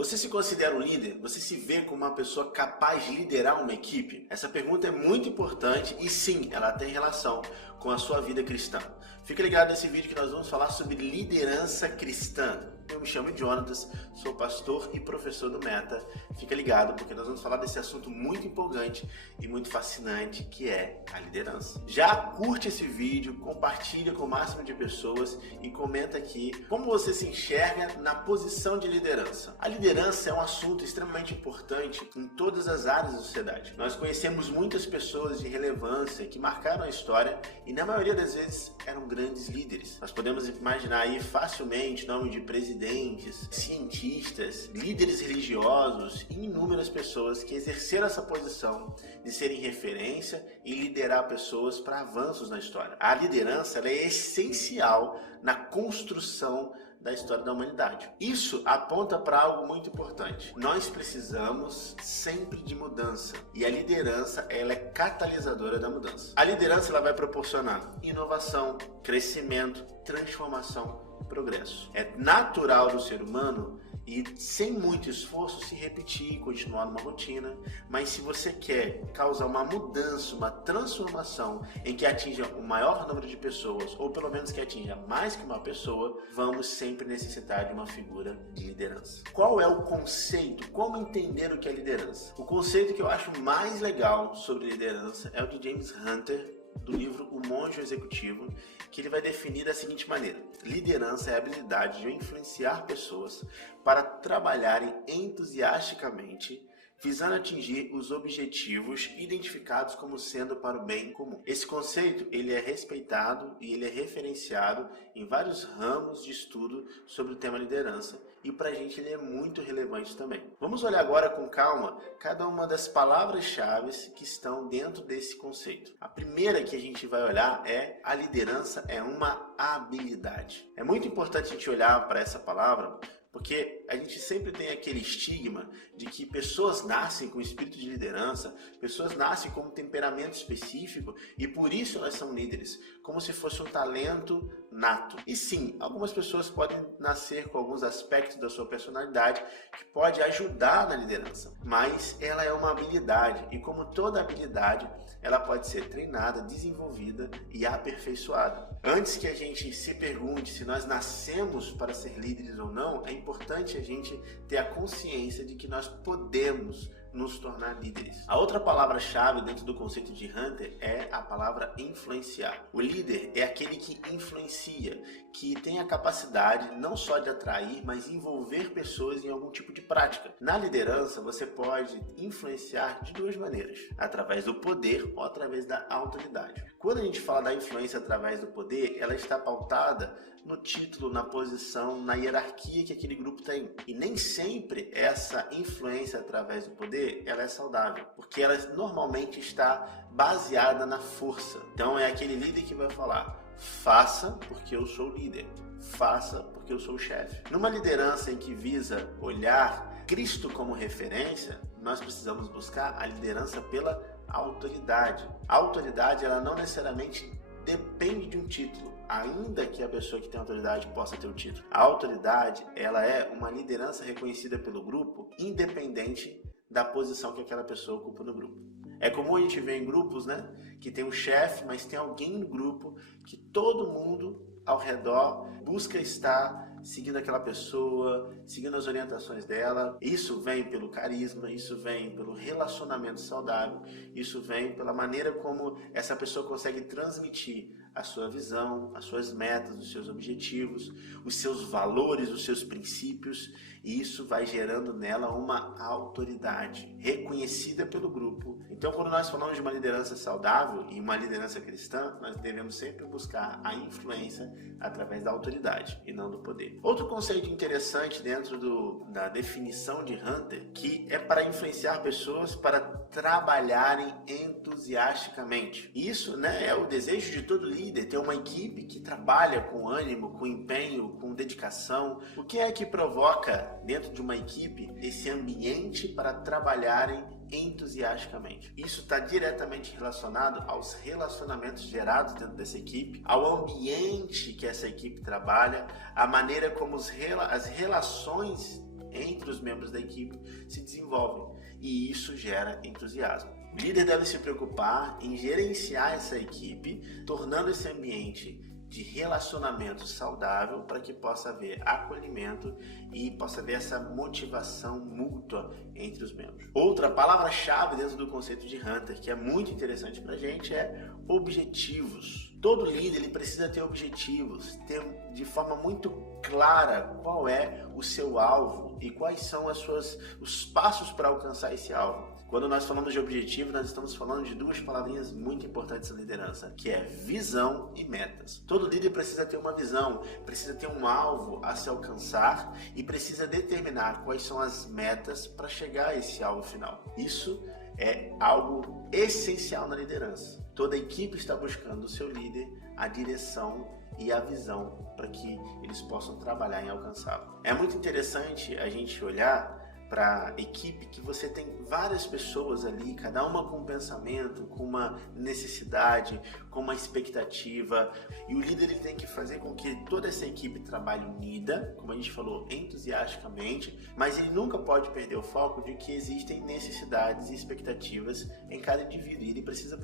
Você se considera um líder? Você se vê como uma pessoa capaz de liderar uma equipe? Essa pergunta é muito importante e sim, ela tem relação com a sua vida cristã. Fique ligado nesse vídeo que nós vamos falar sobre liderança cristã. Eu me chamo Jonatas, sou pastor e professor do Meta. Fica ligado porque nós vamos falar desse assunto muito empolgante e muito fascinante que é a liderança. Já curte esse vídeo, compartilha com o máximo de pessoas e comenta aqui como você se enxerga na posição de liderança. A liderança é um assunto extremamente importante em todas as áreas da sociedade. Nós conhecemos muitas pessoas de relevância que marcaram a história e na maioria das vezes eram grandes líderes. Nós podemos imaginar aí facilmente nome de presidentes, cientistas, líderes religiosos e inúmeras pessoas que exerceram essa posição de serem referência e liderar pessoas para avanços na história. A liderança ela é essencial na construção da história da humanidade. Isso aponta para algo muito importante. Nós precisamos sempre de mudança e a liderança ela é catalisadora da mudança. A liderança ela vai proporcionar inovação, crescimento, transformação, progresso. É natural do ser humano e sem muito esforço se repetir e continuar numa rotina, mas se você quer causar uma mudança, uma transformação em que atinja o maior número de pessoas, ou pelo menos que atinja mais que uma pessoa, vamos sempre necessitar de uma figura de liderança. Qual é o conceito? Como entender o que é liderança? O conceito que eu acho mais legal sobre liderança é o de James Hunter, do livro O Monge Executivo, que ele vai definir da seguinte maneira: liderança é a habilidade de influenciar pessoas para trabalharem entusiasticamente, visando atingir os objetivos identificados como sendo para o bem comum. Esse conceito ele é respeitado e ele é referenciado em vários ramos de estudo sobre o tema liderança e para a gente ele é muito relevante também. Vamos olhar agora com calma cada uma das palavras-chave que estão dentro desse conceito. A primeira que a gente vai olhar é a liderança é uma habilidade. É muito importante a gente olhar para essa palavra porque a gente sempre tem aquele estigma de que pessoas nascem com espírito de liderança, pessoas nascem com um temperamento específico e por isso elas são líderes, como se fosse um talento nato. E sim, algumas pessoas podem nascer com alguns aspectos da sua personalidade que pode ajudar na liderança, mas ela é uma habilidade e como toda habilidade, ela pode ser treinada, desenvolvida e aperfeiçoada. Antes que a gente se pergunte se nós nascemos para ser líderes ou não, é importante a gente ter a consciência de que nós podemos nos tornar líderes. A outra palavra-chave dentro do conceito de Hunter é a palavra influenciar. O líder é aquele que influencia, que tem a capacidade não só de atrair, mas envolver pessoas em algum tipo de prática. Na liderança, você pode influenciar de duas maneiras, através do poder ou através da autoridade. Quando a gente fala da influência através do poder, ela está pautada no título, na posição, na hierarquia que aquele grupo tem. E nem sempre essa influência através do poder, ela é saudável, porque ela normalmente está baseada na força. Então é aquele líder que vai falar: faça porque eu sou líder, faça porque eu sou o chefe. Numa liderança em que visa olhar Cristo como referência, nós precisamos buscar a liderança pela autoridade. A autoridade, ela não necessariamente depende de um título, ainda que a pessoa que tem autoridade possa ter o título. A autoridade, ela é uma liderança reconhecida pelo grupo, independente da posição que aquela pessoa ocupa no grupo. É comum a gente ver em grupos, né, que tem um chefe, mas tem alguém no grupo que todo mundo ao redor busca estar seguindo aquela pessoa, seguindo as orientações dela. Isso vem pelo carisma, isso vem pelo relacionamento saudável, isso vem pela maneira como essa pessoa consegue transmitir a sua visão, as suas metas, os seus objetivos, os seus valores, os seus princípios, e isso vai gerando nela uma autoridade reconhecida pelo grupo. Então, quando nós falamos de uma liderança saudável e uma liderança cristã, nós devemos sempre buscar a influência através da autoridade e não do poder. Outro conceito interessante dentro da definição de Hunter, que é para influenciar pessoas para trabalharem entusiasticamente. Isso, né, é o desejo de todo líder, ter uma equipe que trabalha com ânimo, com empenho, com dedicação. O que é que provoca dentro de uma equipe esse ambiente para trabalharem entusiasticamente? Isso está diretamente relacionado aos relacionamentos gerados dentro dessa equipe, ao ambiente que essa equipe trabalha, a maneira como as relações entre os membros da equipe se desenvolvem e isso gera entusiasmo. O líder deve se preocupar em gerenciar essa equipe, tornando esse ambiente de relacionamento saudável para que possa haver acolhimento e possa haver essa motivação mútua entre os membros. Outra palavra-chave dentro do conceito de Hunter, que é muito interessante para a gente, é objetivos. Todo líder ele precisa ter objetivos, ter de forma muito clara qual é o seu alvo e quais são os passos para alcançar esse alvo. Quando nós falamos de objetivo, nós estamos falando de duas palavrinhas muito importantes na liderança, que é visão e metas. Todo líder precisa ter uma visão, precisa ter um alvo a se alcançar e precisa determinar quais são as metas para chegar a esse alvo final. Isso é algo essencial na liderança. Toda equipe está buscando do seu líder a direção e a visão para que eles possam trabalhar em alcançá-lo. É muito interessante a gente olhar para a equipe que você tem várias pessoas ali, cada uma com um pensamento, com uma necessidade, com uma expectativa, e o líder ele tem que fazer com que toda essa equipe trabalhe unida, como a gente falou, entusiasticamente, mas ele nunca pode perder o foco de que existem necessidades e expectativas em cada indivíduo, e ele precisa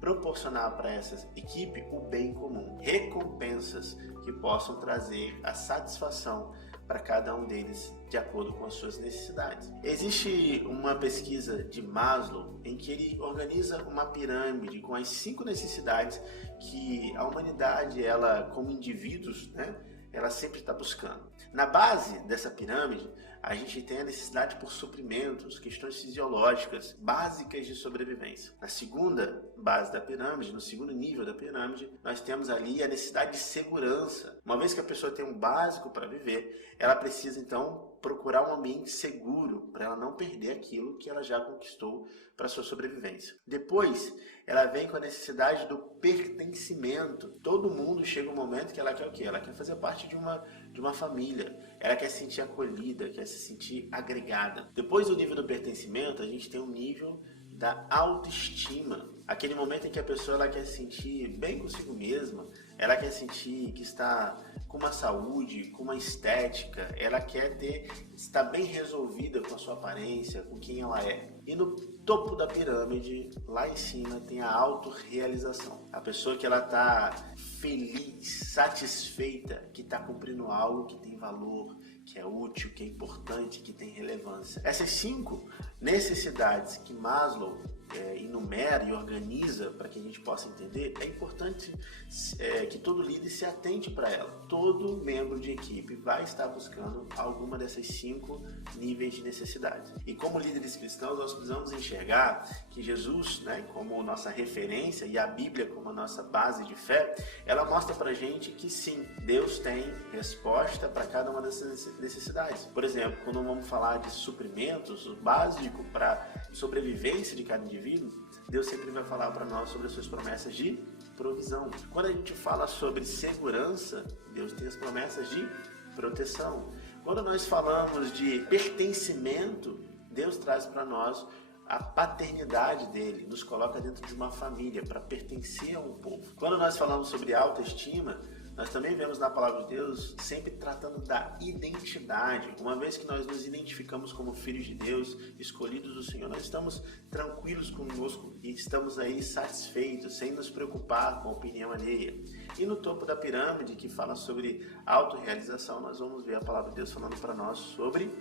proporcionar para essa equipe o bem comum, recompensas que possam trazer a satisfação para cada um deles de acordo com as suas necessidades. Existe uma pesquisa de Maslow em que ele organiza uma pirâmide com as 5 necessidades que a humanidade, ela como indivíduos, ela sempre está buscando. Na base dessa pirâmide, a gente tem a necessidade por suprimentos, questões fisiológicas, básicas de sobrevivência. Na segunda base da pirâmide, no segundo nível da pirâmide, nós temos ali a necessidade de segurança. Uma vez que a pessoa tem um básico para viver, ela precisa então procurar um ambiente seguro para ela não perder aquilo que ela já conquistou para sua sobrevivência. Depois, ela vem com a necessidade do pertencimento. Todo mundo chega um momento que ela quer o quê? Ela quer fazer parte de uma família. Ela quer se sentir acolhida, quer se sentir agregada. Depois do nível do pertencimento, a gente tem um nível da autoestima. Aquele momento em que a pessoa ela quer se sentir bem consigo mesma, ela quer sentir que está com uma saúde, com uma estética, ela quer estar bem resolvida com a sua aparência, com quem ela é. E no topo da pirâmide, lá em cima, tem a autorrealização. A pessoa que ela está feliz, satisfeita, que está cumprindo algo que tem valor, que é útil, que é importante, que tem relevância. Essas 5 necessidades que Maslow enumera e organiza para que a gente possa entender, é importante que todo líder se atente para ela. Todo membro de equipe vai estar buscando alguma dessas 5 níveis de necessidade. E como líderes cristãos, nós precisamos enxergar que Jesus, como nossa referência e a Bíblia como a nossa base de fé, ela mostra para a gente que sim, Deus tem resposta para cada uma dessas necessidades. Por exemplo, quando vamos falar de suprimentos, o básico para sobrevivência de cada indivíduo, Deus sempre vai falar para nós sobre as suas promessas de provisão. Quando a gente fala sobre segurança, Deus tem as promessas de proteção. Quando nós falamos de pertencimento, Deus traz para nós a paternidade dele, nos coloca dentro de uma família para pertencer a um povo. Quando nós falamos sobre autoestima, nós também vemos na palavra de Deus sempre tratando da identidade. Uma vez que nós nos identificamos como filhos de Deus, escolhidos do Senhor, nós estamos tranquilos conosco e estamos aí satisfeitos, sem nos preocupar com a opinião alheia. E no topo da pirâmide, que fala sobre autorrealização, nós vamos ver a palavra de Deus falando para nós sobre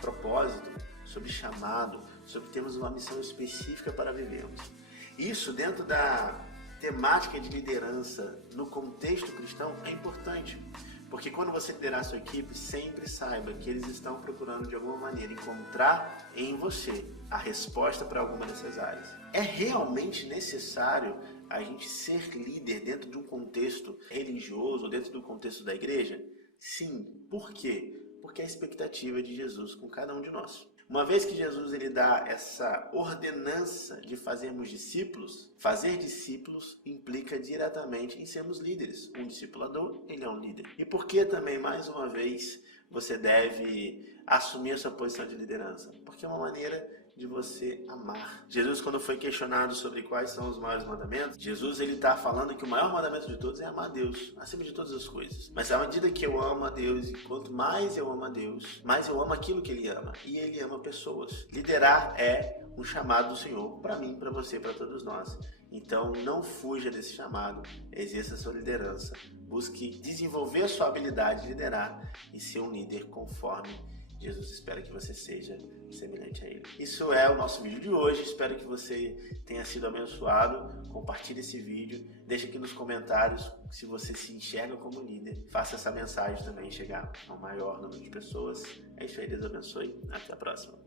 propósito, sobre chamado, sobre termos uma missão específica para vivermos. Isso dentro da temática de liderança no contexto cristão é importante, porque quando você liderar a sua equipe, sempre saiba que eles estão procurando de alguma maneira encontrar em você a resposta para alguma dessas áreas. É realmente necessário a gente ser líder dentro de um contexto religioso ou dentro do contexto da igreja? Sim. Por quê? Porque é a expectativa de Jesus com cada um de nós. Uma vez que Jesus ele dá essa ordenança de fazermos discípulos, fazer discípulos implica diretamente em sermos líderes. Um discipulador, ele é um líder. E por que também, mais uma vez, você deve assumir a sua posição de liderança? Porque é uma maneira de você amar. Jesus, quando foi questionado sobre quais são os maiores mandamentos, Jesus ele está falando que o maior mandamento de todos é amar a Deus, acima de todas as coisas. Mas à medida que eu amo a Deus, e quanto mais eu amo a Deus, mais eu amo aquilo que Ele ama. E Ele ama pessoas. Liderar é um chamado do Senhor para mim, para você, para todos nós. Então não fuja desse chamado, exerça a sua liderança, busque desenvolver a sua habilidade de liderar e ser um líder conforme Jesus espera que você seja semelhante a Ele. Isso é o nosso vídeo de hoje, espero que você tenha sido abençoado. Compartilhe esse vídeo, deixe aqui nos comentários se você se enxerga como líder. Faça essa mensagem também chegar ao maior número de pessoas. É isso aí, Deus abençoe, até a próxima.